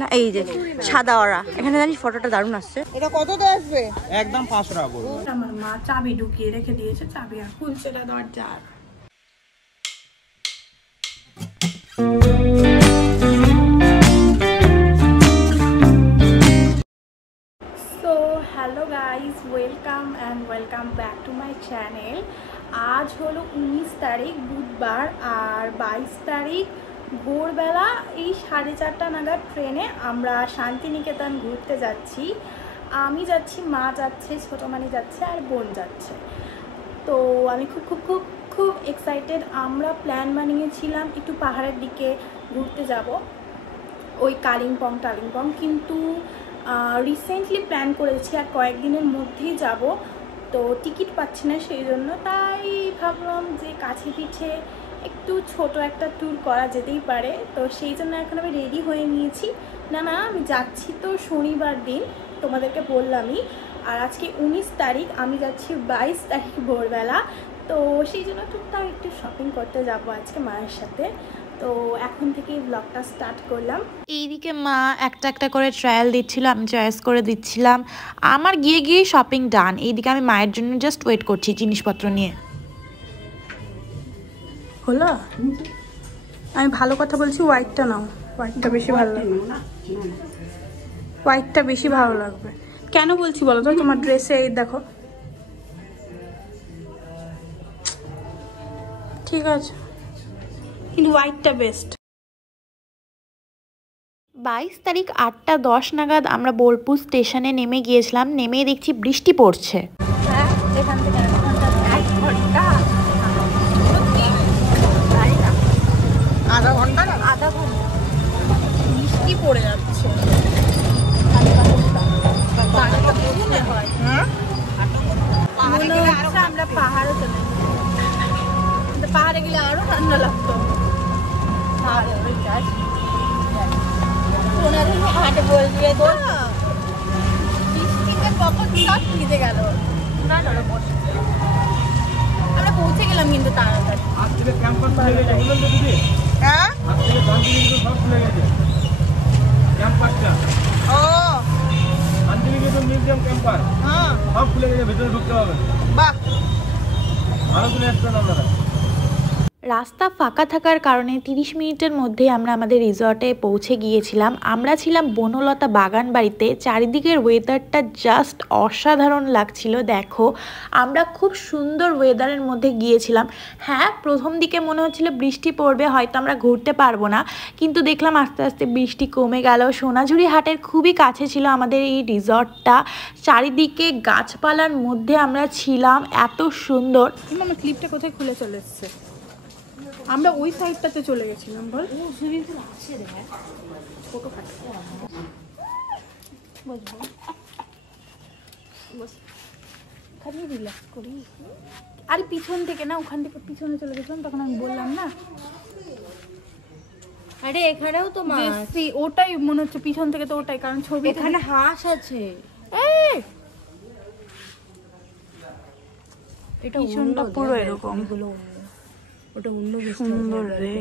না এই যে সাদাওয়ারা এখানে জানিস ফটোটা দারুণ আসছে। এটা কততে আসবে? একদম 500 টাকা পড়বে। আমার মা চাবি ঢুকিয়ে রেখে দিয়েছে, চাবি আর খুলছে না দরজা। So hello guys, welcome and welcome back to my channel. আজ হলো 19 তারিখ বুধবার, আর 22 তারিখ ভোরবেলা এই 4:30 নাগাদ ট্রেনে আমরা শান্তিনিকেতন ঘুরতে যাচ্ছি। আমি যাচ্ছি, মা যাচ্ছে, ছোটো মানি যাচ্ছে, আর বোন যাচ্ছে। তো আমি খুব খুব খুব খুব এক্সাইটেড। আমরা প্ল্যান বানিয়েছিলাম একটু পাহাড়ের দিকে ঘুরতে যাব, ওই কালিম্পং, কিন্তু রিসেন্টলি প্ল্যান করেছি আর কয়েকদিনের মধ্যেই যাব। তো টিকিট পাচ্ছি না, সেই জন্য তাই ভাবলাম যে কাছে পিঠে একটু ছোট একটা ট্যুর করা যেতেই পারে। তো সেই জন্য এখন আমি রেডি হয়ে নিয়েছি। না আমি যাচ্ছি তো শনিবার দিন, তোমাদেরকে বললামই। আর আজকে 19 তারিখ, আমি যাচ্ছি 22 তারিখ ভোরবেলা। তো সেই জন্য টুকটাক একটু শপিং করতে যাব আজকে মায়ের সাথে। তো এখন থেকেই ব্লগটা স্টার্ট করলাম। এইদিকে মা একটা একটা করে ট্রায়াল দিচ্ছিল, আমি চয়েস করে দিচ্ছিলাম। আমার গিয়ে শপিং ডান। এইদিকে আমি মায়ের জন্য জাস্ট ওয়েট করছি জিনিসপত্র নিয়ে। হলো, আমি ভালো কথা বলছি, হোয়াইটটা নাও, হোয়াইটটা বেশি ভালো লাগবে, হোয়াইটটা বেশি ভালো লাগবে। কেন বলছি বলো তো, তোমার ড্রেসে এই দেখো, ঠিক আছে, কিন্তু হোয়াইটটা বেস্ট। 22 তারিখ 8:10 নাগাদ আমরা বোলপুর স্টেশনে নেমে গিয়েছিলাম। নেমেই দেখছি বৃষ্টি পড়ছে। এখান থেকে 1 ঘন্টা, আধা ঘন্টা বৃষ্টি পড়ে যাচ্ছে। আমরা পাহাড়ে চলে, পাহাড়ে গেলে আরো ঠান্ডা লাগতো। হাটে বলবে বৃষ্টিতে কখন সব ভিজে গেল। আমরা পৌঁছে গেলাম কিন্তু তাড়াতাড়ি। হ্যাঁ সব খুলে গেছে, ভিতরে ঢুকতে হবে। বাহ, ভালো করে আসবেন আপনারা। রাস্তা ফাঁকা থাকার কারণে 30 মিনিটের মধ্যে আমরা আমাদের রিসর্টে পৌঁছে গিয়েছিলাম। আমরা ছিলাম বনলতা বাগান বাড়িতে। চারিদিকের ওয়েদারটা জাস্ট অসাধারণ লাগছিল। দেখো, আমরা খুব সুন্দর ওয়েদারের মধ্যে গিয়েছিলাম। হ্যাঁ, প্রথম দিকে মনে হচ্ছিল বৃষ্টি পড়বে, হয়তো আমরা ঘুরতে পারবো না, কিন্তু দেখলাম আস্তে আস্তে বৃষ্টি কমে গেল। সোনাঝুরি হাটের খুবই কাছে ছিল আমাদের এই রিসর্টটা। চারিদিকে গাছপালার মধ্যে আমরা ছিলাম, এত সুন্দর। আমার ক্লিপটা কোথায় খুলে চলে এসছে? আমরা ওই সাইডটাতে চলে গেছিলাম। বল, রিল্যাক্স করি। আরে পিছন থেকে না, ওখান থেকে পিছনে চলে গেছিলাম, তখন আমি বললাম না। আরে এখানেও তো মাছ, ওটাই মনে হচ্ছে পিছন থেকে, তো ওটাই, কারণ ছবি এখানে হাঁস আছে। এটা পিছনটা পুরো এরকম। ওটা অন্য সুন্দর রে।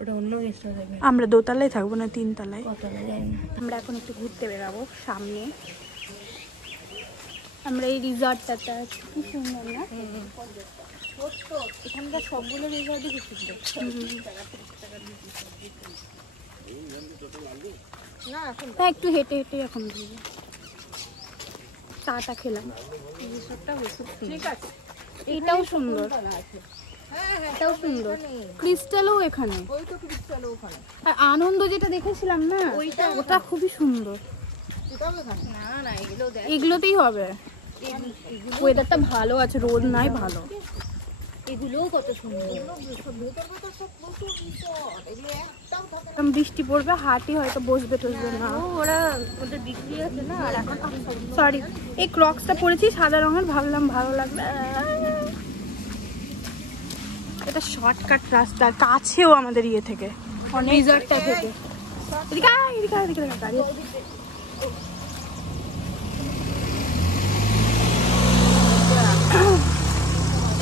ওটা অন্য গেস্ট হাউস। আমরা দোতলায় থাকবো না 3 তলায়। কতলা যাই না। আমরা এখন একটু ঘুরতে বেরাবো সামনে। আমরা এই রিসর্টটা কি সুন্দর না, এখানকার সবগুলো রিসর্টই খুব সুন্দর। হ্যাঁ, একটু হেঁটে হেঁটে এখন ঘুরবো। চাটা খেলাম, ঠিক আছে। এইটাও সুন্দর, এটাও সুন্দর। ক্রিস্টালও এখানে, আর আনন্দ যেটা দেখেছিলাম না, ওটা খুবই সুন্দর। এগুলোতেই হবে, ওয়েদারটা ভালো আছে, রোদ নাই, ভালো। এগুলোও কত সুন্দর। বৃষ্টি পড়বে, হাঁটি হয়তো বসবে টসবে না। ওরা ওদের বিক্রি আছে না। আর এখন সরি, এই ক্রক্সটা পরেছি সাদা রঙের, ভাবলাম ভালো লাগবে। এটা শর্টকাট রাস্তা, কাছেও আমাদের ইয়ে থেকে, রিসর্টটা থেকে।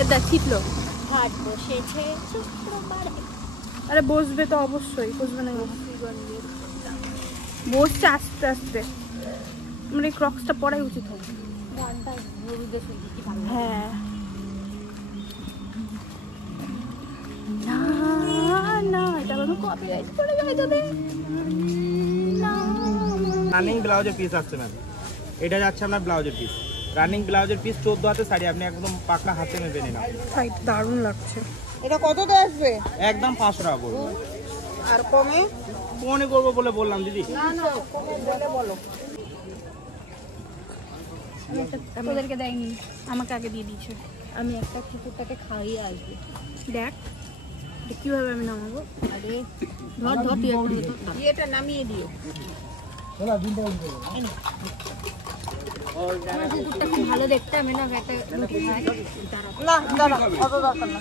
এটা ছিটলো, হাট বসেছে। আরে বসবে তো অবশ্যই, বসবে না? বসছে আস্তে আস্তে। আমার এই ক্রক্সটা পরাই উচিত হবে। গানটা গরুদের শুনতে কি ভালো লাগে। হ্যাঁ না না এটা কোনো কপিরাইট পড়ে যাবে যদি না। রানিং ব্লাউজের পিস আসছে ম্যাম, এটা যাচ্ছে আপনার ব্লাউজের পিস। রানিং ব্লাউজের পিস 14 হাতে শাড়ি, আপনি একদম পাকা হাতে নেবেন না। সাইড দারুণ লাগছে। এটা কততে আসবে? একদম 500 টাকা পড়বে। আর কমে? ফোনে করবো বলে বললাম দিদি। না না, কমে বলে বলো। তোদেরকে দেয়নি, আমাকে আগে দিয়ে দিয়েছে। আমি একটা কুকুরটাকে খাইয়ে আসবো। দেখ এটা কিভাবে আমি নামাবো। আরে ধর ধর তুই একটা ধর। এটা নামিয়ে দিও। আমার কুকুরটা খুব ভালো দেখতে, আমি না একটা রুটি খাই। না দাঁড়া, অত দরকার না।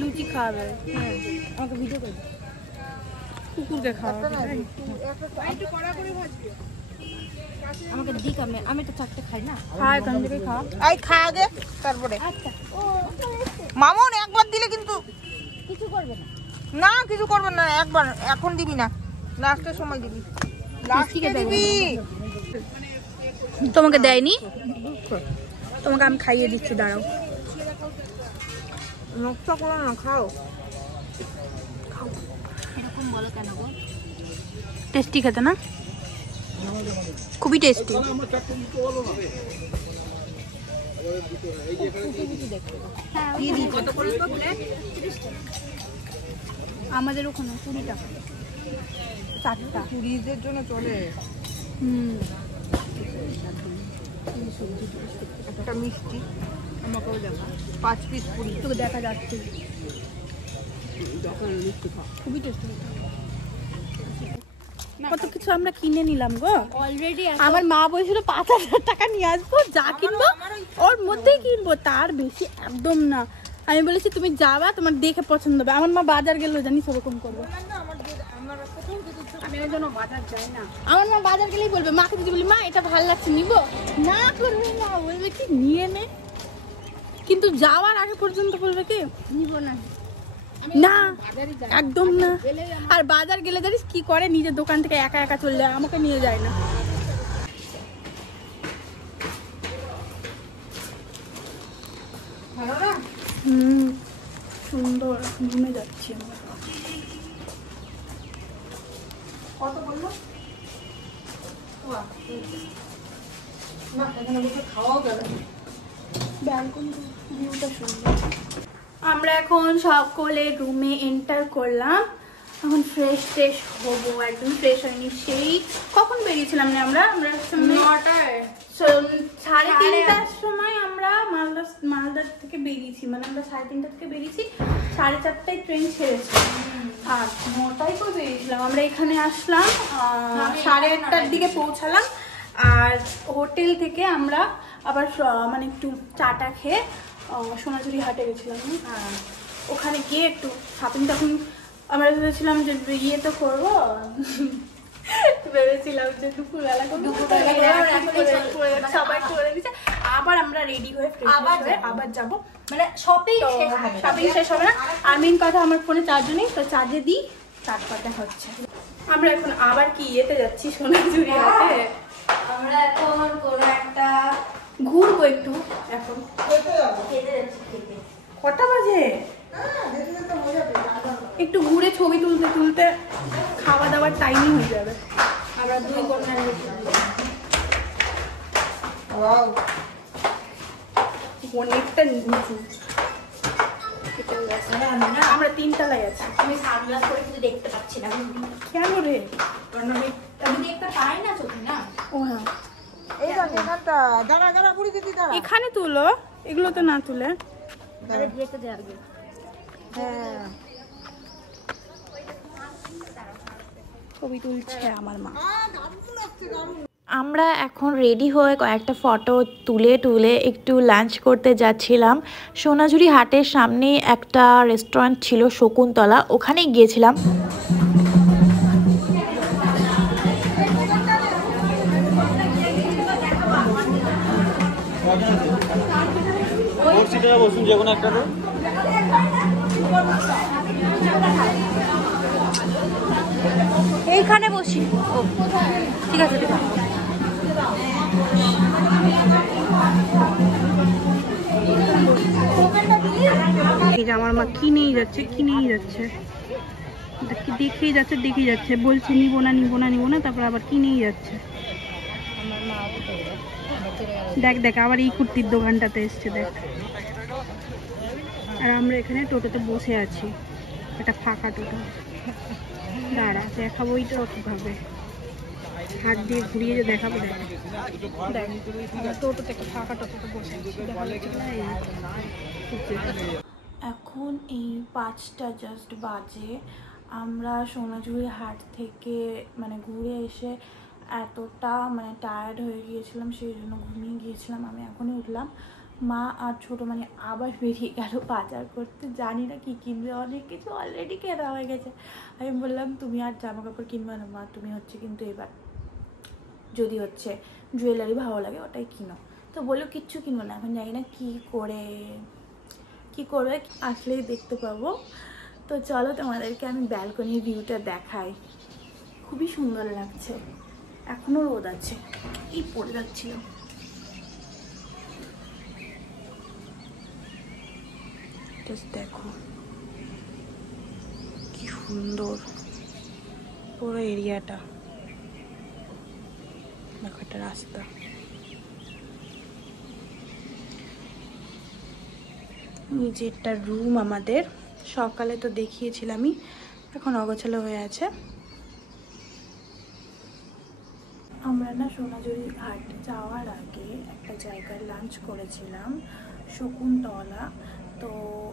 লুচি খাওয়াবে, হ্যাঁ আমাকে ভিডিও করে দে। কুকুরকে খাওয়াবে। আমাকে দিক, আমি তো চারটে খাই না। খা এখান থেকে খা। এই খা আগে, তারপরে আচ্ছা ও মামুন একবার দিলে কিন্তু কিছু করবে না। না কিছু করবে না। একবার এখন দিবি না, লাস্টের সময় দিবি। লাস্টে দিবি। তোমাকে দেয়নি, তোমাকে আমি খাইয়ে দিচ্ছি, দাঁড়াও। নকশা করো না, খাও। এরকম বলো কেন গো? টেস্টি খেতে না, খুবই টেস্টি। আমাদের ওখানে 20 টাকা 4টা। টুরিস্টদের জন্য চলে। একটা মিষ্টি আমাকেও দেখা, 5 পিস 20। তোকে দেখা যাচ্ছে, খুবই টেস্টি। কত কিছু আমরা কিনে নিলাম গো। অলরেডি আমার মা বলছিল 5,000 টাকা নিয়ে আসবো, যা কিনবো ওর মধ্যেই কিনবো, তার বেশি একদম না। আমি বলেছি তুমি যাবা, তোমার দেখে পছন্দ হবে। আমার মা বাজার গেলেও জানি সেরকম করবে। আমি ওই জন্য বাজার যাই না। আমার মা বাজার গেলেই বলবে, মাকে যদি বলি মা এটা ভালো লাগছে নিবো, না করবে না, বলবে কি নিয়ে নে। কিন্তু যাওয়ার আগে পর্যন্ত বলবে কি নিবো না, না একদম না। আর বাজার গেলে জানিস কি করে, নিজের দোকান থেকে একা একা চলে যায়, আমাকে নিয়ে যায় না। সুন্দর, ঘুমে যাচ্ছি আমরা। কত বললো? আমরা এখন সকলে রুমে এন্টার করলাম। এখন ফ্রেশ ট্রেশ হবো, একদম ফ্রেশ হয়নি। সেই কখন বেরিয়েছিলাম না আমরা 9টায়, 3:30টার সময় আমরা মালদার থেকে বেরিয়েছি। মানে আমরা 3:30 থেকে বেরিয়েছি, 4:30টায় ট্রেন ছেড়েছি। আর 9টায় করে বেরিয়েছিলাম। আমরা এখানে আসলাম 8:30টার দিকে পৌঁছালাম। আর হোটেল থেকে আমরা আবার মানে একটু চাটা খেয়ে সোনাঝুরি হাটে গেছিলাম। ওখানে গিয়ে একটু শপিং, তখন আমরা ভেবেছিলাম যে ইয়ে তো করবো, ভেবেছিলাম যে দুপুরবেলা সবাই করে দিচ্ছে। আবার আমরা রেডি হয়ে আবার যাবো, মানে শপিং শেষ হবে না। আর মেন কথা, আমার ফোনে চার্জ নেই, তো চার্জে দিই, তারপর দেখা হচ্ছে। আমরা এখন আবার কি ইয়েতে যাচ্ছি, সোনাঝুরি হাটে। আমরা এখন কোনো একটা ঘুরবো একটু। এখন কটা বাজে? একটু ঘুরে ছবি তুলতে তুলতে খাওয়া দাওয়ার টাইমই হয়ে যাবে। আমরা 2 কর্নার অনেকটা নিচু, আমরা 3 তলায় আছি। আমি সানগ্লাস করে কিছু দেখতে পাচ্ছি না। কেন রে? আমি দেখতে পাই না চোখে না। ও হ্যাঁ, এখানটা দাঁড়া দাঁড়া, পুরি দিদি দাঁড়া। এখানে তুলো, এগুলো তো না তুলে। আরে দেখতে দে আগে। হ্যাঁ, ছবি তুলছে আমার মা। আমরা এখন রেডি হয়ে কয়েকটা ফটো তুলে একটু লাঞ্চ করতে যাচ্ছিলাম। সোনাঝুরি হাটের সামনে একটা রেস্টুরেন্ট ছিল শকুন্তলা, ওখানে গিয়েছিলাম। বসুন যে কোনো একটা। এইখানে বসি। ও ঠিক আছে ঠিক আছে। আমার মা কি নিয়ে যাচ্ছে দেখেই যাচ্ছে বলছে নিবো না তারপর আবার কি নিয়ে যাচ্ছে। দেখ আবার এই কুর্তির দোকানটাতে এসছে দেখ। আর আমরা এখানে টোটোতে বসে আছি, একটা ফাঁকা টোটো। দাঁড়া দেখাবো এটা কিভাবে, হাত দিয়ে ঘুরিয়ে যে দেখাবো। দেখ টোটোতে একটা ফাঁকা টোটোতে বসে আছি। এখন এই 5টা জাস্ট বাজে। আমরা সোনাঝুরি হাট থেকে মানে ঘুরে এসে এতটা মানে টায়ার্ড হয়ে গিয়েছিলাম, সেই জন্য ঘুমিয়ে গিয়েছিলাম। আমি এখনই উঠলাম। মা আর ছোটো মানে আবার বেরিয়ে গেল বাজার করতে। জানি না কি কিনবে, অনেক কিছু অলরেডি কেনা হয়ে গেছে। আমি বললাম তুমি আর জামা কাপড় কিনবে না মা, তুমি হচ্ছে কিন্তু এবার যদি হচ্ছে জুয়েলারি ভালো লাগে ওটাই কিনো। তো বললো কিচ্ছু কিনবো না। এখন জানি না কি করবে, আসলেই দেখতে পাবো। তো চলো তোমাদেরকে আমি ব্যালকনির ভিউটা দেখাই। খুবই সুন্দর লাগছে, এখনো রোদ আছে, এই পড়ে যাচ্ছিল। দেখো কি সুন্দর পুরো এরিয়াটা, দেখো একটা রাস্তা। নিচেরটা রুম আমাদের, সকালে তো দেখিয়েছিলামই, এখন অগোছালো হয়ে আছে। আমরা না সোনাঝুরি ঘাট যাওয়ার আগে একটা জায়গায় লাঞ্চ করেছিলাম, শকুন্তলা। তো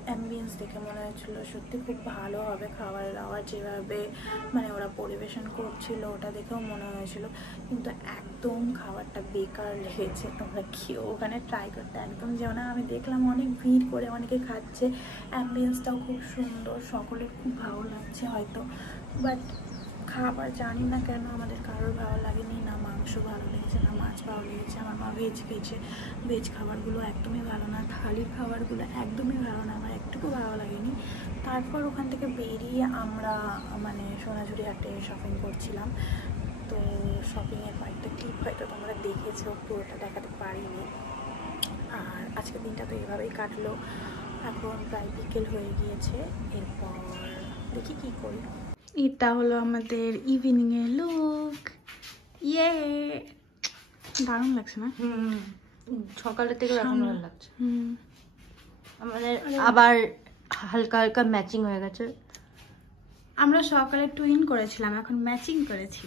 অ্যাম্বিয়েন্স দেখে মনে হয়েছিল সত্যি খুব ভালো হবে খাবার দাবার, যেভাবে মানে ওরা পরিবেশন করছিল ওটা দেখেও মনে হয়েছিল। কিন্তু একদম খাবারটা বেকার লেগেছে। তোমরা কেউ ওখানে ট্রাই করতে একদম যেও না। আমি দেখলাম অনেক ভিড় করে অনেকে খাচ্ছে, অ্যাম্বিয়েন্সটাও খুব সুন্দর, সকলের খুব ভালো লাগছে হয়তো। বাট খাবার জানি না কেন আমাদের কারোর ভালো লাগেনি, না মাংস ভালো লেগেছে না মাছ ভালো লেগেছে। আমার মা ভেজ খেয়েছে, ভেজ খাবারগুলো একদমই ভালো না, থালির খাবারগুলো একদমই ভালো না, আমার একটুকু ভালো লাগেনি। তারপর ওখান থেকে বেরিয়ে আমরা মানে সোনাঝুরি হাটে শপিং করছিলাম। তো শপিংয়ের কয়েকটা ক্লিপ হয়তো তোমরা দেখেছো, পুরোটা দেখাতে পারিনি। আর আজকের দিনটা তো এভাবেই কাটলো। এখন প্রায় বিকেল হয়ে গিয়েছে, এরপর দেখি কি করি। এটা হলো আমাদের ইভিনিং এর লুক। ইয়ে দারুণ লাগছে না? সকালের থেকে এখন ভালো লাগছে। আমাদের আবার হালকা হালকা ম্যাচিং হয়ে গেছে। আমরা সকালে টুইন করেছিলাম, এখন ম্যাচিং করেছি।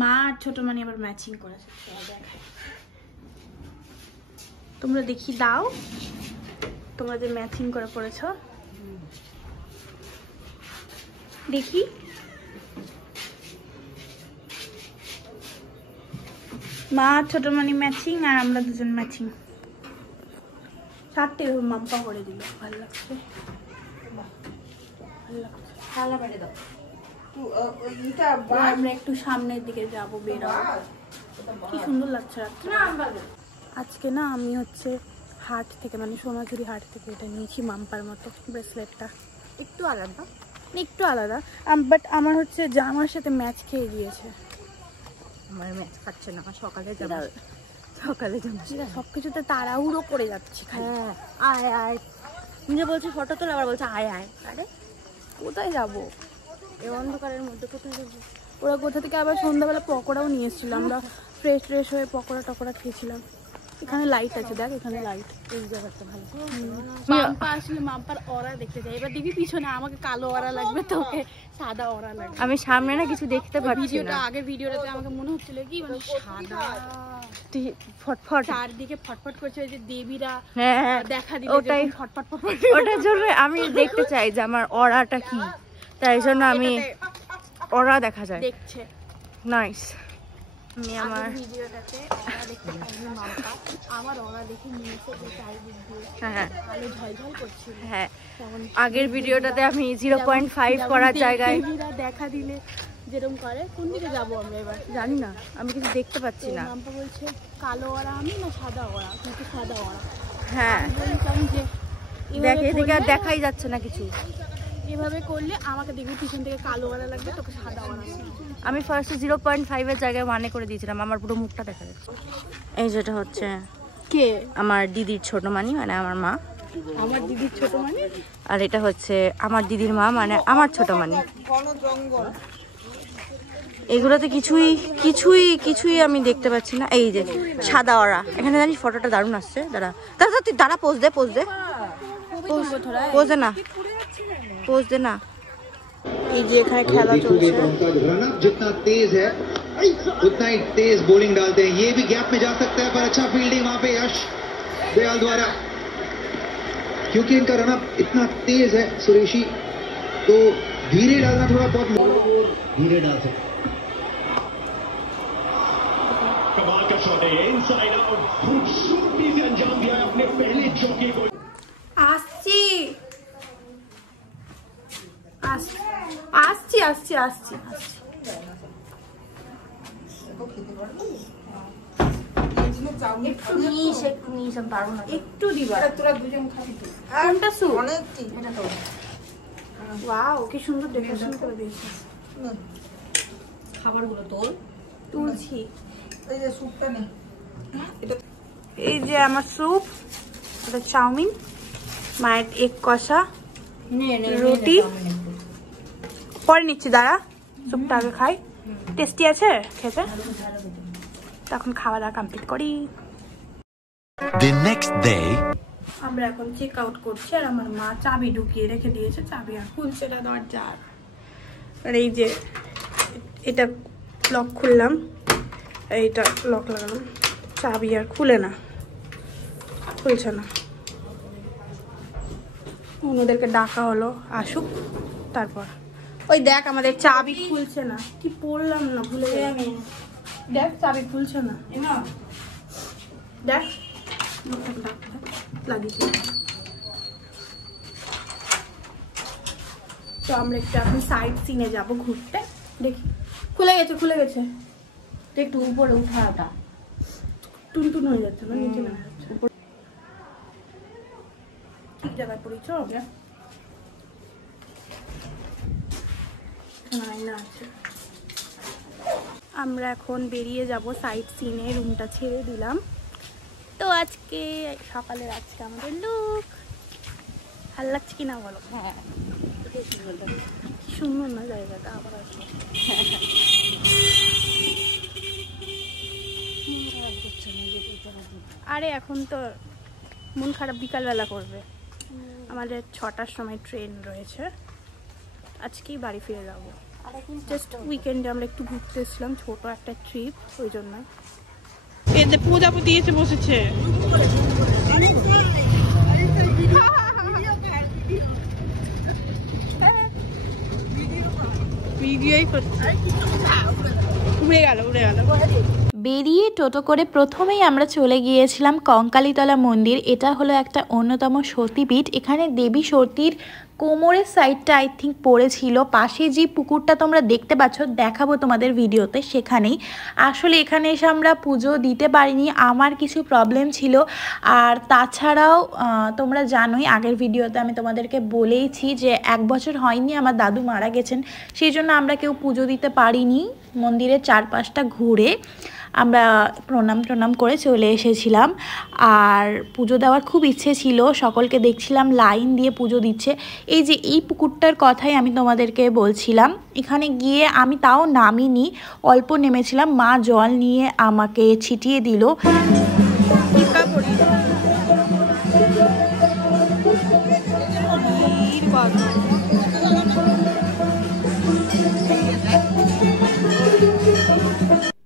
মা আর ছোট মানে আবার ম্যাচিং করেছে। তোমরা দেখি দাও, তোমরা যে ম্যাচিং করে পড়েছ দেখি। মা ছোট মানে ম্যাচিং আর আমরা দুজন ম্যাচিং। 4টে মাম্পা করে দিল, ভালো লাগছে। আমরা একটু সামনের দিকে যাবো, বেরোবো। কি সুন্দর লাগছে আজকে না। আমি হচ্ছে হাট থেকে মানে সোনাঝুরি হাট থেকে এটা নিয়েছি মাম্পার মতো ব্রেসলেটটা। একটু আলাদা বাট আমার হচ্ছে জামার সাথে ম্যাচ খেয়ে গিয়েছে। আমার ম্যাচ খাচ্ছে না, আমার সকালে জামা সবকিছুতে তাড়াহুড়ো করে যাচ্ছি। হ্যাঁ আয় আয় নিজে বলছি ফটো তোলা, আবার বলছে আয় আয়। আরে কোথায় যাবো এই অন্ধকারের মধ্যে? কোথায় যাবো? ওরা কোথা থেকে আবার সন্ধ্যাবেলা পকোড়াও নিয়ে এসেছিল। আমরা ফ্রেশ হয়ে পকোড়া টকোড়া খেয়েছিলাম। এখানে লাইট আছে, দেখ এখানে লাইট। এই জায়গাটা ভালো। মাম্পা আসলে মাম্পার অরা দেখতে যাই। এবার দেখি পিছনে আমাকে কালো অরা লাগবে, তোকে সাদা অরা লাগবে। আমি সামনে না কিছু দেখতে পাচ্ছি ভিডিওটা আগের ভিডিওটাতে আমাকে মনে হচ্ছিল কি মানে সাদা তুই ফটফট চারদিকে ফটফট করছে, ওই যে দেবীরা দেখা দিল ওটাই ফটফট। ওটার জন্য আমি দেখতে চাই যে আমার অরাটা কি, তাই জন্য আমি অরা দেখা যায় দেখছে। নাইস। আমি আমার ভিডিওটাতে অরা দেখতে পাইনি মাম্পা, আমার অরা দেখে নিয়েছে যে চারিদিক দিয়ে হ্যাঁ আলো ঝলঝল করছিল। হ্যাঁ আগের ভিডিওটাতে আমি 0.5 করার জায়গায় দেবীরা দেখা দিলে যেরকম করে। কোন দিকে যাবো আমরা এবার জানি না, আমি কিছু দেখতে পাচ্ছি না। মাম্পা বলছে কালো অরা আমি না সাদা অরা, কিন্তু সাদা অরা। হ্যাঁ বললাম যে দেখ এদিকে আর দেখাই যাচ্ছে না কিছু। এভাবে করলে আমাকে দেখবি পিছন থেকে কালো ওয়ালা লাগবে, তোকে সাদা ওয়ালা। আমি ফার্স্টে 0.5 জায়গায় 1 করে দিয়েছিলাম, আমার পুরো মুখটা দেখা যাচ্ছে। এই যেটা হচ্ছে কে? আমার দিদির ছোট মানি, মানে আমার মা। আমার দিদির ছোট মানি? আর এটা হচ্ছে আমার দিদির মা, মানে আমার ছোট মানি। এগুলোতে কিছুই কিছুই কিছুই আমি দেখতে পাচ্ছি না। এই যে সাদা ওরা, এখানে জানিস ফটোটা দারুণ আসছে। দাঁড়া দাঁড়া, তুই দাঁড়া, পোজ দে, পোজ দে, পোজ দে না, পোজ দে না। এই যে এখানে খেলা চলছে। जितना तेज है उतना ही तेज बॉलिंग डालते हैं। ये भी गैप में जा सकता है, पर अच्छा फील्डिंग वहां पे यश दयाल द्वारा, क्योंकि इनका रनअप इतना तेज है सुरेशी, तो धीरे डालना थोड़ा बहुत धीरे डाल सकते। कमाल का शॉट है, इनसाइड आउट, खूबसूरती से अंजाम दिया अपने पहले चौके को। আসছি আসছি আসছি আসছি আসছি। একটু নিস, একটু নিস, আমি পারবো না। একটু দিবা। তোরা দুজন খাবি তো? কোনটা স্যুপ? অনেকটি। এটা তো ওয়াও, কি সুন্দর ডেকোরেশন করে দিয়েছিস। খাবারগুলো তোল, তুলছি। এই যে স্যুপটা নে। এই যে আমার স্যুপ, এটা চাউমিন, মায়ের এগ কষা, রুটি। পরে নিচ্ছি, দাঁড়া, স্যুপটা আগে খাই। টেস্টি আছে খেতে? তখন খাওয়া দাওয়া কমপ্লিট করি। The next day. আমরা এখন চেক আউট করছি, আর আমার মা চাবি ঢুকিয়ে রেখে দিয়েছে, চাবি আর খুলছে না দরজার। আর এই যে এটা লক খুললাম, এইটা লক লাগালাম, চাবি আর খুলে না, খুলছে না। ওনাদেরকে ডাকা হলো, আসুক তারপর। ওই দেখ আমাদের চাবি খুলছে না, কি পড়লাম না, ভুলে যাই আমি। দেখ চাবি খুলছে না, দেখ লাগিয়েছি। তো আমরা একটু এখন সাইড সিনে যাবো ঘুরতে, দেখি। খুলে গেছে, খুলে গেছে। একটু উপরে উঠাটা টুনটুন হয়ে যাচ্ছে না, নিচে নামা যাচ্ছে। ঠিক জায়গায় পড়েছ? আয়না আছে। আমরা এখন বেরিয়ে যাব সাইড সিনে, রুমটা ছেড়ে দিলাম। তো আজকে সকালের আমাদের লুক ভালো লাগছে কিনা বলো? হ্যাঁ, সুন্দর না জায়গাটা, আবার আসবো। আরে এখন তো মন খারাপ বিকালবেলা করবে, আমাদের 6টার সময় ট্রেন রয়েছে, আজকেই বাড়ি ফিরে যাবো। জাস্ট উইকেন্ডে আমরা একটু ঘুরতে এসেছিলাম, ছোট একটা ট্রিপ, ওই জন্য। এতে প্রজাপতি এসে বসেছে। ভিডিওই করছে, উড়ে গেল উড়ে গেল। বেরিয়ে টোটো করে প্রথমেই আমরা চলে গিয়েছিলাম কঙ্কালীতলা মন্দির। এটা হলো একটা অন্যতম সতীপীঠ। এখানে দেবী সতীর কোমরের সাইডটা আই থিঙ্ক পড়েছিল। পাশে যে পুকুরটা তোমরা দেখতে পাচ্ছ, দেখাবো তোমাদের ভিডিওতে, সেখানেই। আসলে এখানে এসে আমরা পুজো দিতে পারিনি, আমার কিছু প্রবলেম ছিল। আর তাছাড়াও তোমরা জানোই, আগের ভিডিওতে আমি তোমাদেরকে বলেইছি যে 1 বছর হয়নি আমার দাদু মারা গেছেন, সেই জন্য আমরা কেউ পুজো দিতে পারিনি। মন্দিরের চারপাশটা ঘুরে আমরা প্রণাম করে চলে এসেছিলাম। আর পুজো দেওয়ার খুব ইচ্ছে ছিল, সকলকে দেখছিলাম লাইন দিয়ে পুজো দিচ্ছে। এই যে এই পুকুরটার কথাই আমি তোমাদেরকে বলছিলাম, এখানে গিয়ে আমি তাও নামিনি, অল্প নেমেছিলাম, মা জল নিয়ে আমাকে ছিটিয়ে দিল।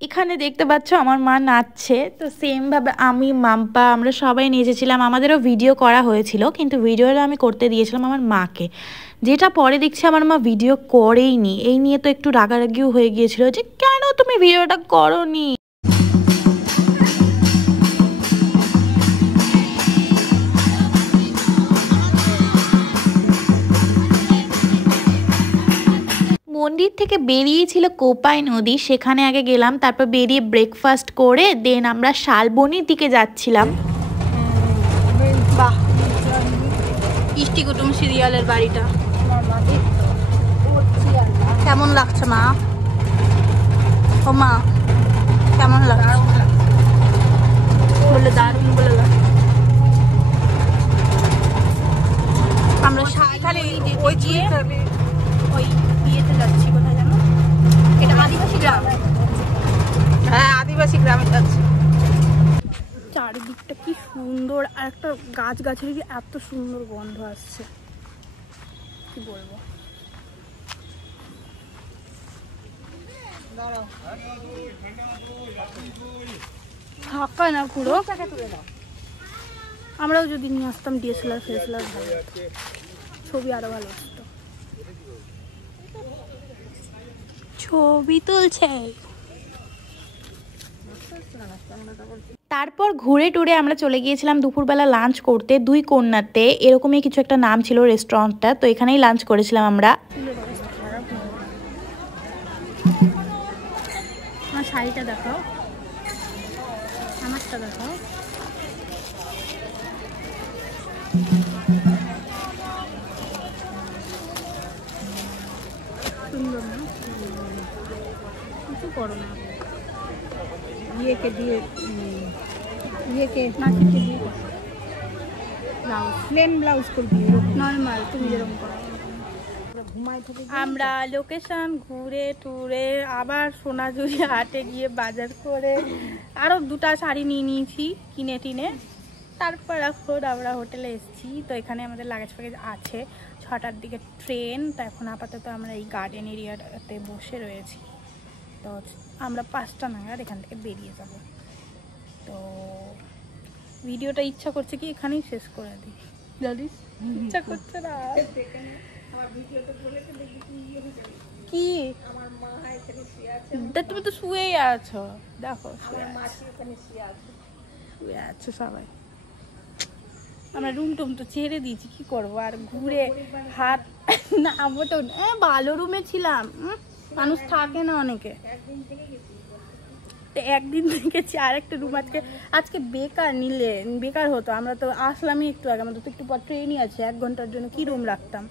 এখানে দেখতে পাচ্ছ আমার মা নাচছে। তো সেমভাবে আমি, মাম্পা, আমরা সবাই নেচেছিলাম। আমাদেরও ভিডিও করা হয়েছিল, কিন্তু ভিডিওটা আমি করতে দিয়েছিলাম আমার মাকে, যেটা পরে দেখছি আমার মা ভিডিও করেইনি। এই নিয়ে তো একটু রাগারাগিও হয়ে গিয়েছিল যে কেন তুমি ভিডিওটা করোনি। মন্দির থেকে বেরিয়েছিল কোপাই নদী, সেখানে আগে গেলাম, তারপর বেরিয়ে ব্রেকফাস্ট করে দেন আমরা শালবনির দিকে যাচ্ছিলাম। বাহ, ইষ্টি কুটুম সিরিয়ালের বাড়িটা। কেমন লাগছে মা? ও মা কেমন লাগছে? বলে দারুণ বলে লাগছে। আমরা এখানে ওই ওই ইয়েতে যাচ্ছি, কোথায় জানো? এটা আদিবাসী গ্রাম। হ্যাঁ, আদিবাসী গ্রামে যাচ্ছি। চারিদিকটা কি সুন্দর, আর একটা গাছ গাছের এত সুন্দর গন্ধ আসছে, কি বলবো। ফাঁকা না পুরো, আমরাও যদি নিয়ে আসতাম ডিএসএলআর ফেসএলআর ভালো হতো, ছবি আরো ভালো হতো। ছবি তুলছে। তারপর ঘুরে টুরে আমরা চলে গিয়েছিলাম দুপুরবেলা লাঞ্চ করতে 2 কন্যাতে, এরকমই কিছু একটা নাম ছিল রেস্টুরেন্টটা, তো এখানেই লাঞ্চ করেছিলাম আমরা। আমার শাড়িটা দেখাও, আমারটা দেখাও। সুন্দর না? কিছু করো না, ইয়েকে দিয়ে নাচিকে দিয়ে ব্লাউজ, প্লেন ব্লাউজ করবি, নর্মাল তুমি যেরকম করো। আমরা লোকেশন ঘুরে টুরে আবার সোনাঝুরি হাটে গিয়ে বাজার করে আরও 2টা শাড়ি নিয়ে নিয়েছি কিনে টিনে। তারপর এখন আমরা হোটেলে এসেছি, তো এখানে আমাদের লাগেজ ফ্যাগেজ আছে। 6টার দিকে ট্রেন, তো এখন আপাতত আমরা এই গার্ডেন এরিয়াতে বসে রয়েছি। তো আমরা 5টা নাগাদ এখান থেকে বেরিয়ে যাব। তো ভিডিওটা ইচ্ছা করছে কি এখানেই শেষ করে দিই, জানিস ইচ্ছা করছে না। কি তুমি তো শুয়েই আছো, দেখো শুয়ে আছো সবাই। আমরা রুম টুম তো ছেড়ে দিয়েছি, কি করবো আর ঘুরে হাত নামবো তো। ভালো রুমে ছিলাম, মানুষ থাকে না অনেকে, একদিন থেকেছি। আর একটা রুম আজকে বেকার নিলে বেকার হতো। আমরা তো আসলামই একটু আগে, আমাদের তো একটু পর ট্রেনই আছে, 1 ঘন্টার জন্য কি রুম রাখতাম।